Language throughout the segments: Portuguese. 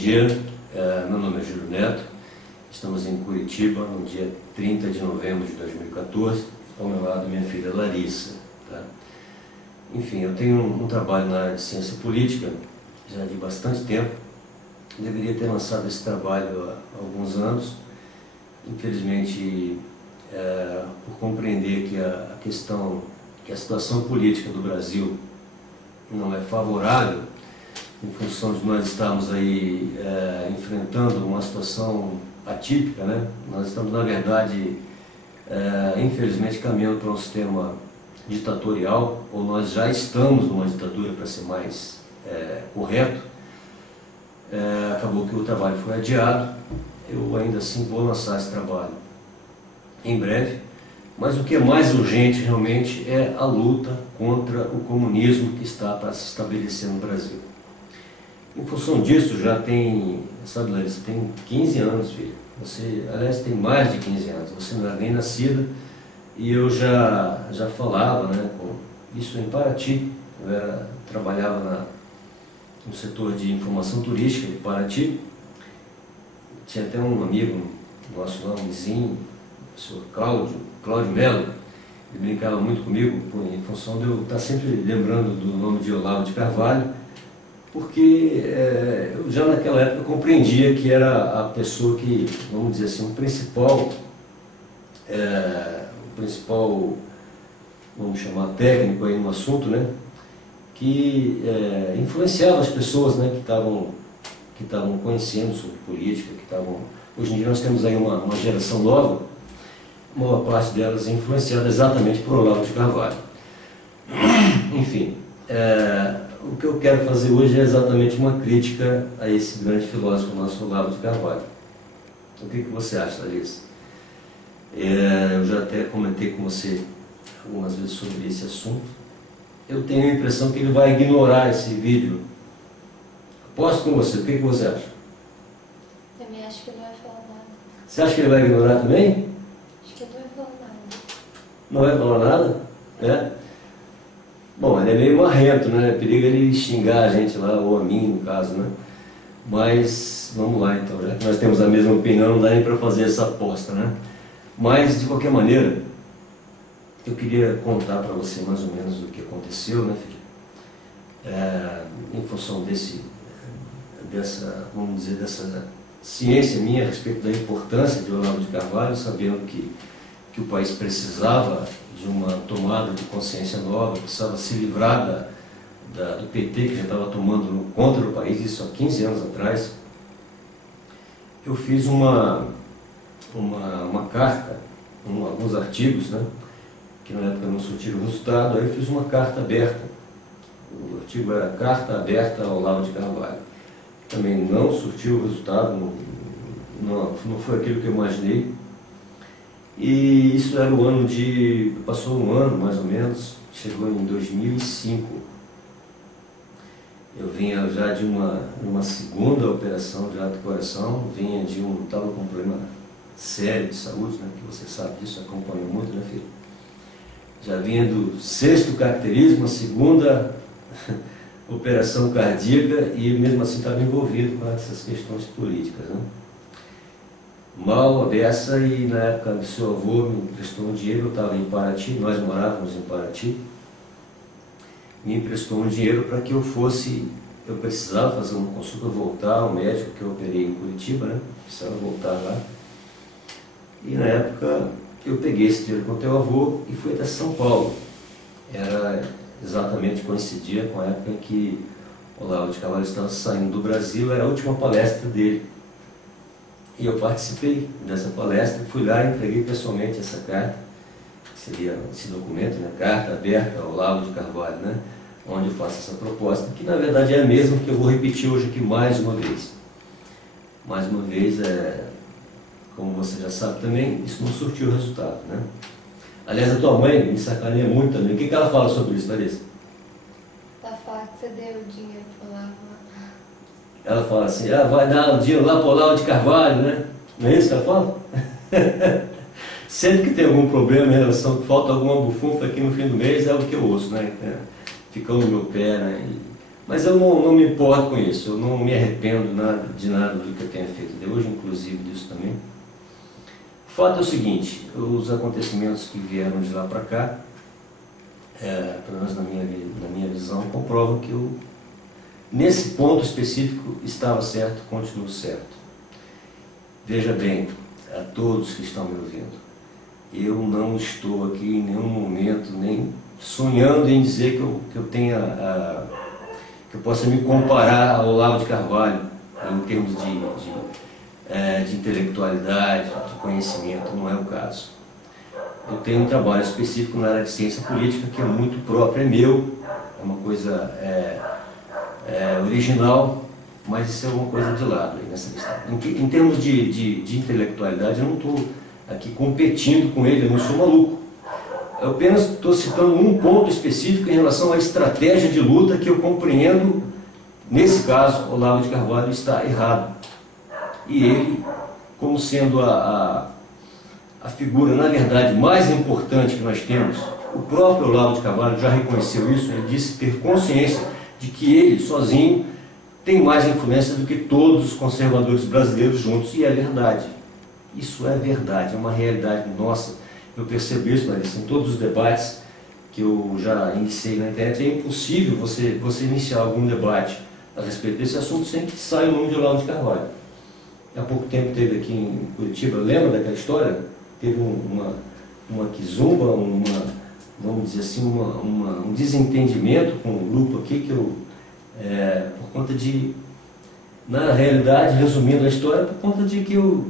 dia, meu nome é Júlio Neto, estamos em Curitiba no dia 30 de novembro de 2014, ao meu lado minha filha Larissa. Tá? Enfim, eu tenho um trabalho na área de ciência política já de bastante tempo, deveria ter lançado esse trabalho há alguns anos, infelizmente por compreender que a situação política do Brasil não é favorável, em função de nós estarmos aí enfrentando uma situação atípica, né? Nós estamos, na verdade, infelizmente, caminhando para um sistema ditatorial, ou nós já estamos numa ditadura, para ser mais correto. Acabou que o trabalho foi adiado, eu ainda assim vou lançar esse trabalho em breve, mas o que é mais urgente realmente é a luta contra o comunismo que está para se estabelecer no Brasil. Em função disso, já tem, sabe, Larissa, tem 15 anos, filho. Você, aliás, tem mais de 15 anos, você não era nem nascida, e eu já falava, né, isso em Paraty. Eu trabalhava no setor de informação turística de Paraty. Tinha até um amigo nosso lá, um vizinho, o senhor Cláudio Melo, ele brincava muito comigo, em função de eu estar sempre lembrando do nome de Olavo de Carvalho, porque eu já naquela época compreendia que era a pessoa que, vamos dizer assim, o principal, vamos chamar, técnico aí no assunto, né, que influenciava as pessoas, né, que estavam conhecendo sobre política, hoje em dia nós temos aí uma geração nova, a maior parte delas é influenciada exatamente por Olavo de Carvalho. Enfim, o que eu quero fazer hoje é exatamente uma crítica a esse grande filósofo nosso, Olavo de Carvalho. O que você acha, Larissa? Eu já até comentei com você algumas vezes sobre esse assunto. Eu tenho a impressão que ele vai ignorar esse vídeo. Aposto com você, o que você acha? Também acho que ele não vai falar nada. Você acha que ele vai ignorar também? Acho que ele não vai falar nada. Não vai falar nada? Bom, ele é meio marrento, né? Periga ele xingar a gente lá, ou a mim, no caso, né? Mas, vamos lá então, já que nós temos a mesma opinião, não dá nem para fazer essa aposta, né? Mas, de qualquer maneira, eu queria contar para você mais ou menos o que aconteceu, né, filho? Em função dessa ciência minha a respeito da importância de Olavo de Carvalho, sabendo que o país precisava de uma tomada de consciência nova, precisava se livrar do PT, que já estava tomando conta do país, isso há 15 anos atrás. Eu fiz uma carta, alguns artigos, né, que na época não surtiram resultado, aí eu fiz uma carta aberta. O artigo era Carta Aberta ao Olavo de Carvalho. Também não surtiu resultado, não foi aquilo que eu imaginei. E isso era o ano passou um ano mais ou menos, chegou em 2005. Eu vinha já de uma segunda operação de ato do coração, estava com um problema sério de saúde, né, que você sabe disso, acompanhou muito, né, filho? Já vinha do 6º caracterismo, a segunda operação cardíaca, e mesmo assim estava envolvido com essas questões políticas, né? Mal a beça, e na época do seu avô me emprestou um dinheiro, eu estava em Paraty, nós morávamos em Paraty, me emprestou um dinheiro para que eu precisava fazer uma consulta, voltar ao médico que eu operei em Curitiba, né? Precisava voltar lá. E na época eu peguei esse dinheiro com o teu avô e fui até São Paulo. Coincidia com a época em que Olavo de Carvalho estava saindo do Brasil, era a última palestra dele. E eu participei dessa palestra, fui lá e entreguei pessoalmente essa carta, que seria esse documento, né? Carta Aberta ao Olavo de Carvalho, né? Onde eu faço essa proposta, que na verdade é a mesma que eu vou repetir hoje aqui mais uma vez. Mais uma vez, como você já sabe também, isso não surtiu resultado, né? Aliás, a tua mãe me sacaneia muito também. O que ela fala sobre isso, Larissa? Ela fala que você deu dinheiro pro Olavo. Ela fala assim, vai dar o dinheiro lá para o Olavo de Carvalho, né? Não é isso que ela fala? Sempre que tem algum problema em relação, que falta alguma bufunfa aqui no fim do mês, é o que eu ouço, né? Ficam no meu pé, né? Mas eu não me importo com isso, eu não me arrependo de nada do que eu tenha feito até hoje, inclusive disso também. O fato é o seguinte, os acontecimentos que vieram de lá para cá, pelo menos na minha visão, comprovam que eu, nesse ponto específico, estava certo, continuo certo. Veja bem, a todos que estão me ouvindo, eu não estou aqui em nenhum momento nem sonhando em dizer que eu tenha, que eu possa me comparar ao Olavo de Carvalho em termos de intelectualidade, de conhecimento, não é o caso. Eu tenho um trabalho específico na área de ciência política que é muito próprio, é meu, é uma coisa original, mas isso é uma coisa de lado aí nessa questão. Em termos de intelectualidade, eu não estou aqui competindo com ele, eu não sou maluco. Eu apenas estou citando um ponto específico em relação à estratégia de luta que eu compreendo, nesse caso, o Olavo de Carvalho está errado. E ele, como sendo a figura, na verdade, mais importante que nós temos, o próprio Olavo de Carvalho já reconheceu isso, ele disse ter consciência de que ele, sozinho, tem mais influência do que todos os conservadores brasileiros juntos, e é verdade. Isso é verdade, é uma realidade nossa. Eu percebo isso, Larissa, em todos os debates que eu já iniciei na internet. É impossível você iniciar algum debate a respeito desse assunto sem que saia o nome de Olavo de Carvalho. Há pouco tempo teve aqui em Curitiba, lembra daquela história? Teve uma quizumba, vamos dizer assim, um desentendimento com o grupo aqui, que eu, por conta de, na realidade, resumindo a história, por conta de que eu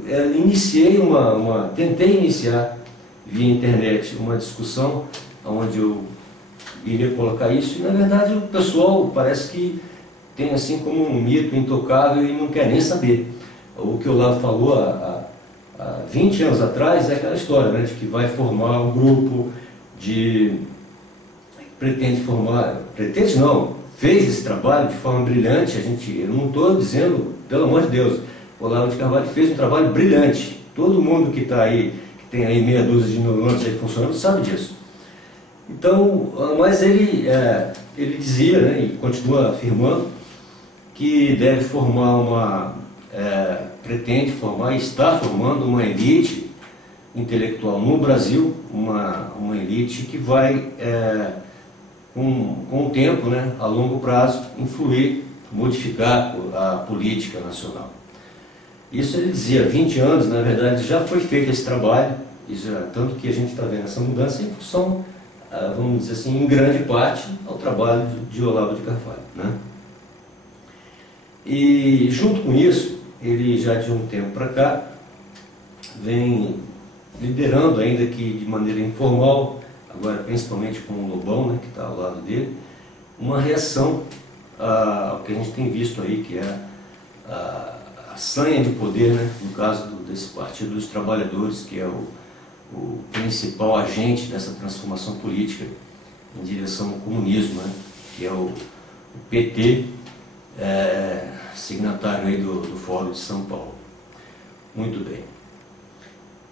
tentei iniciar via internet uma discussão onde eu iria colocar isso, e na verdade o pessoal parece que tem assim como um mito intocável e não quer nem saber. O que o Olavo falou há 20 anos atrás é aquela história, né, de que vai formar um grupo pretende não, fez esse trabalho de forma brilhante. Eu não estou dizendo, pelo amor de Deus, o Olavo de Carvalho fez um trabalho brilhante. Todo mundo que está aí, que tem aí meia dúzia de neurônios aí funcionando, sabe disso. Então, mas ele dizia, né, e continua afirmando, que deve formar pretende formar e está formando uma elite intelectual no Brasil, uma elite que vai, com o tempo, né, a longo prazo, influir, modificar a política nacional. Isso ele dizia, há 20 anos, na verdade, já foi feito esse trabalho, tanto que a gente está vendo essa mudança em função, vamos dizer assim, em grande parte, ao trabalho de Olavo de Carvalho, né? E junto com isso, ele já de um tempo para cá vem liderando, ainda que de maneira informal, agora principalmente com o Lobão, né, que está ao lado dele, uma reação ao que a gente tem visto aí, que é a sanha de poder, né, no caso desse Partido dos Trabalhadores, que é o principal agente dessa transformação política em direção ao comunismo, né, que é o PT, signatário aí do Fórum de São Paulo. Muito bem.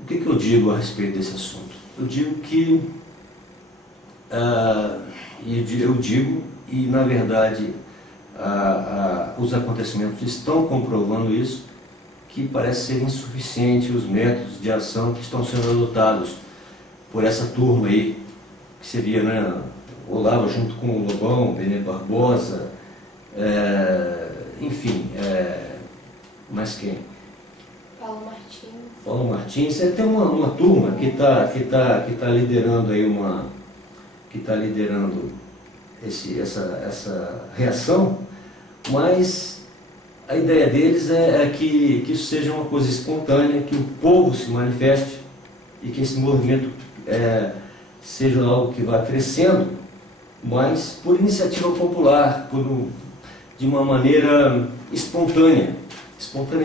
O que eu digo a respeito desse assunto? Eu digo que, e na verdade os acontecimentos estão comprovando isso, que parece ser insuficiente os métodos de ação que estão sendo adotados por essa turma aí, que seria, né, Olavo junto com o Lobão, Benê Barbosa, enfim, mais quem? Paulo Martins. Tem uma turma que tá liderando aí essa reação, mas a ideia deles é que isso seja uma coisa espontânea, que o povo se manifeste e que esse movimento seja algo que vá crescendo, mas por iniciativa popular, de uma maneira espontânea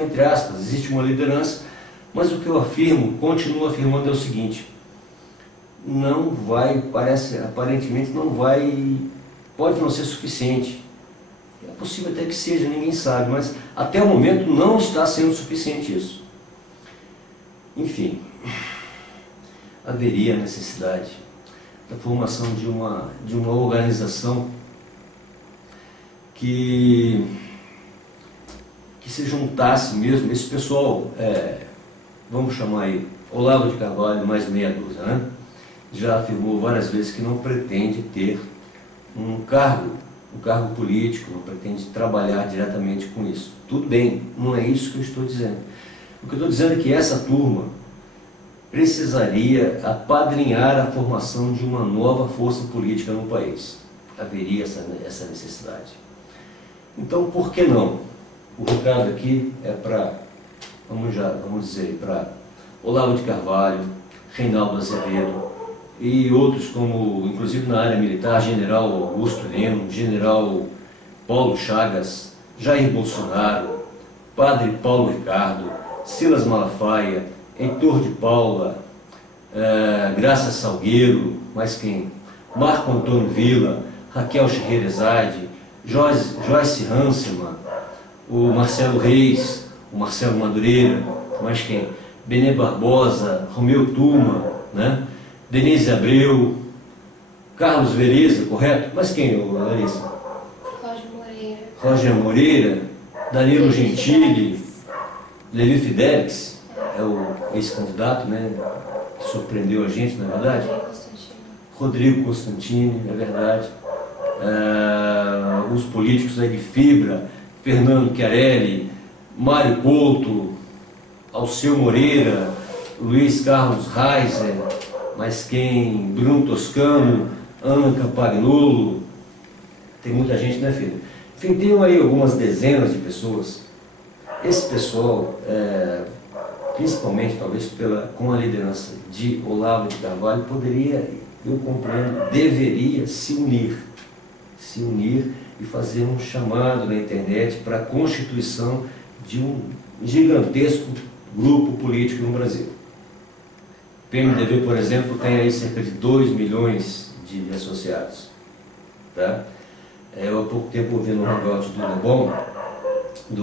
entre aspas. Existe uma liderança, mas o que eu continuo afirmando é o seguinte: aparentemente não vai, pode não ser suficiente. É possível até que seja, ninguém sabe, mas até o momento não está sendo suficiente isso. Enfim, haveria necessidade da formação de uma organização que se juntasse mesmo esse pessoal, vamos chamar aí, Olavo de Carvalho mais meia dúzia, né? Já afirmou várias vezes que não pretende ter um cargo político, não pretende trabalhar diretamente com isso. Tudo bem, não é isso que eu estou dizendo. O que eu estou dizendo é que essa turma precisaria apadrinhar a formação de uma nova força política no país. Haveria essa necessidade. Então, por que não? O recado aqui é para, vamos dizer, para Olavo de Carvalho, Reinaldo Azevedo e outros como, inclusive na área militar, General Augusto Heleno, General Paulo Chagas, Jair Bolsonaro, Padre Paulo Ricardo, Silas Malafaia, Heitor de Paula, Graça Salgueiro, mais quem? Marco Antônio Villa, Raquel Scheherazade, Joyce Hanselmann, o Marcelo Reis, o Marcelo Madureira, mais quem? Benê Barbosa, Romeu Tuma, né? Denise Abreu, Carlos Vereza, correto? Mas quem, Larissa? Roger Moreira. Roger Moreira, Danilo Gentili, Levi Fidelix, é o ex-candidato, né? Que surpreendeu a gente, não é verdade? Rodrigo Constantini, é verdade. Alguns políticos aí de fibra, Fernando Chiarelli, Mário Couto, Alceu Moreira, Luiz Carlos Reiser, mas quem? Bruno Toscano, Ana Campagnolo, tem muita gente, né, filho? Enfim, tem aí algumas dezenas de pessoas. Esse pessoal, principalmente talvez com a liderança de Olavo de Carvalho, poderia, eu compreendo, deveria se unir e fazer um chamado na internet para a constituição de um gigantesco grupo político no Brasil. O PMDB, por exemplo, tem aí cerca de 2 milhões de associados. Tá? Eu há pouco tempo ouvi no hangout do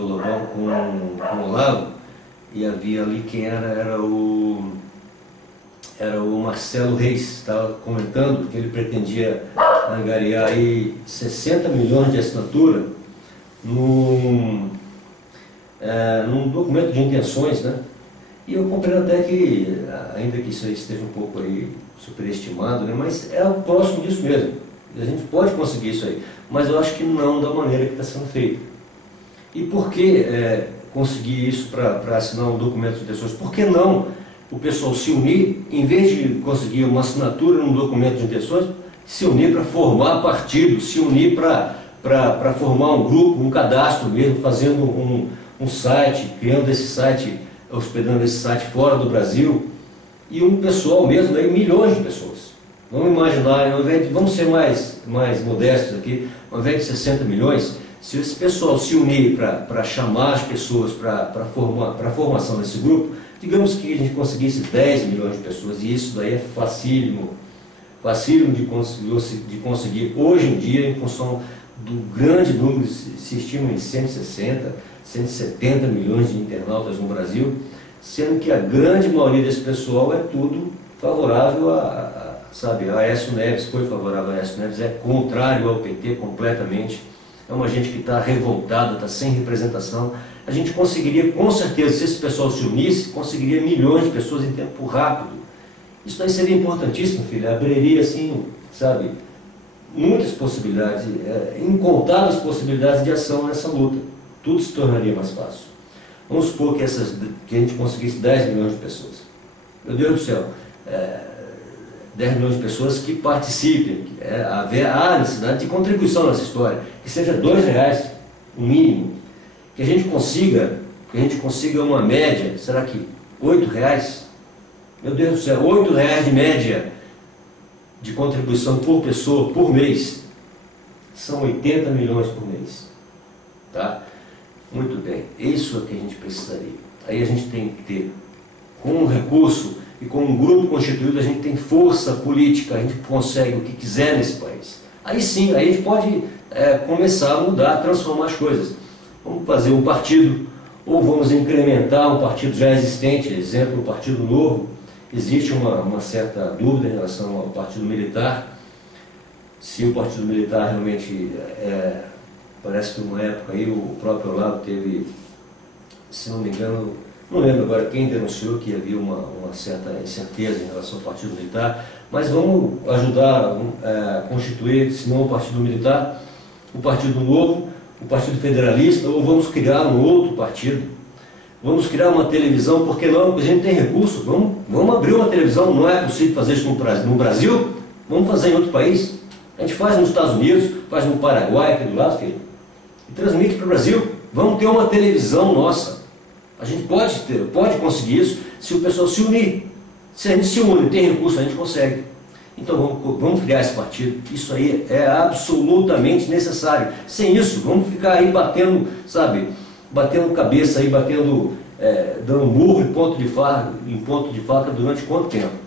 Lobão com o Olavo, e havia ali quem era o Marcelo Reis, estava comentando que ele pretendia angariar aí 60 milhões de assinatura num documento de intenções, né? E eu compreendo até que, ainda que isso aí esteja um pouco aí superestimado, né? Mas é próximo disso mesmo. A gente pode conseguir isso aí, mas eu acho que não da maneira que está sendo feito. E por que conseguir isso para assinar um documento de intenções? Por que não o pessoal se unir, em vez de conseguir uma assinatura num documento de intenções, se unir para formar partido, se unir para formar um grupo, um cadastro mesmo, fazendo um site, criando esse site, hospedando esse site fora do Brasil, e um pessoal mesmo, aí, milhões de pessoas. Vamos imaginar, vamos ser mais modestos aqui, ao invés de 60 milhões, se esse pessoal se unir para chamar as pessoas para a formação desse grupo, digamos que a gente conseguisse 10 milhões de pessoas, e isso daí é facílimo de conseguir hoje em dia, em função do grande número, se estima em 160, 170 milhões de internautas no Brasil, sendo que a grande maioria desse pessoal é tudo favorável a Aécio Neves, foi favorável a Aécio Neves, é contrário ao PT completamente, é uma gente que está revoltada, está sem representação. A gente conseguiria, com certeza, se esse pessoal se unisse, conseguiria milhões de pessoas em tempo rápido. Isso daí seria importantíssimo, filho, abriria, assim, sabe, muitas possibilidades, incontáveis possibilidades de ação nessa luta. Tudo se tornaria mais fácil. Vamos supor que a gente conseguisse 10 milhões de pessoas. Meu Deus do céu, 10 milhões de pessoas que participem, há necessidade de contribuição nessa história, que seja R$2, o mínimo, que a gente consiga uma média, será que R$8? Meu Deus do céu, R$8 de média de contribuição por pessoa, por mês, são 80 milhões por mês. Tá? Muito bem, isso é o que a gente precisaria. Aí a gente tem que ter, com um recurso e com um grupo constituído, a gente tem força política, a gente consegue o que quiser nesse país. Aí sim, aí a gente pode começar a mudar, transformar as coisas. Vamos fazer um partido, ou vamos incrementar um partido já existente, exemplo, o Partido Novo. Existe uma certa dúvida em relação ao Partido Militar, se o Partido Militar realmente Parece que uma época aí o próprio Olavo teve, se não me engano, não lembro agora quem denunciou que havia uma certa incerteza em relação ao Partido Militar, mas vamos ajudar a constituir, se não o Partido Militar, o Partido Novo, o Partido Federalista, ou vamos criar um outro partido. Vamos criar uma televisão, por que não? Porque a gente tem recurso, vamos abrir uma televisão, não é possível fazer isso no Brasil, vamos fazer em outro país. A gente faz nos Estados Unidos, faz no Paraguai, aqui do lado, filho, e transmite para o Brasil. Vamos ter uma televisão nossa. A gente pode conseguir isso se o pessoal se unir. Se a gente se une, tem recurso, a gente consegue. Então vamos criar esse partido. Isso aí é absolutamente necessário. Sem isso, vamos ficar aí batendo, sabe, batendo cabeça aí, dando murro em ponto de faca durante quanto tempo?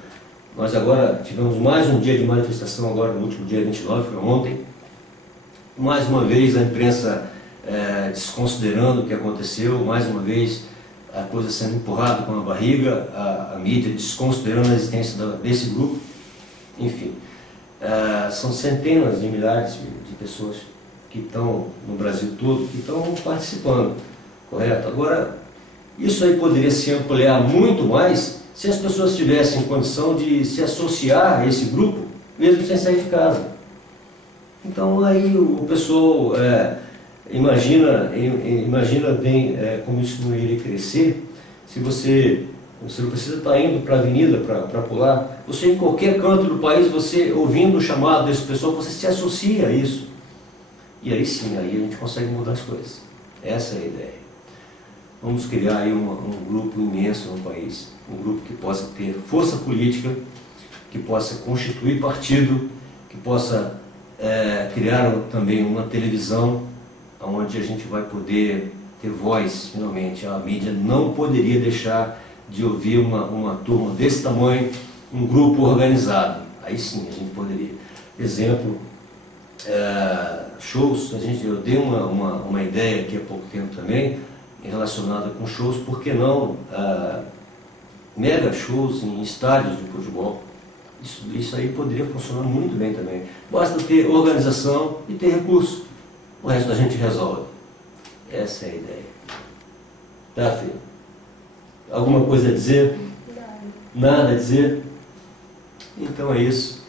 Nós agora tivemos mais um dia de manifestação, agora no último dia 29, foi ontem. Mais uma vez a imprensa desconsiderando o que aconteceu, mais uma vez a coisa sendo empurrada com a barriga, a mídia desconsiderando a existência desse grupo. Enfim, são centenas de milhares de pessoas que estão no Brasil todo, que estão participando, correto? Agora, isso aí poderia se ampliar muito mais se as pessoas tivessem condição de se associar a esse grupo, mesmo sem sair de casa. Então aí o pessoal imagina bem como isso não iria crescer se você não precisa estar indo para a avenida para pular. Você em qualquer canto do país, você ouvindo o chamado desse pessoal, você se associa a isso. E aí sim, aí a gente consegue mudar as coisas. Essa é a ideia. Vamos criar aí um grupo imenso no país, um grupo que possa ter força política, que possa constituir partido, que possa criar também uma televisão onde a gente vai poder ter voz, finalmente. A mídia não poderia deixar de ouvir uma turma desse tamanho, um grupo organizado. Aí sim a gente poderia. Exemplo, shows, eu dei uma ideia aqui há pouco tempo também, relacionada com shows, por que não mega shows em estádios de futebol? Isso aí poderia funcionar muito bem também. Basta ter organização e ter recurso. O resto a gente resolve. Essa é a ideia. Tá, filho? Alguma coisa a dizer? Nada a dizer? Então é isso.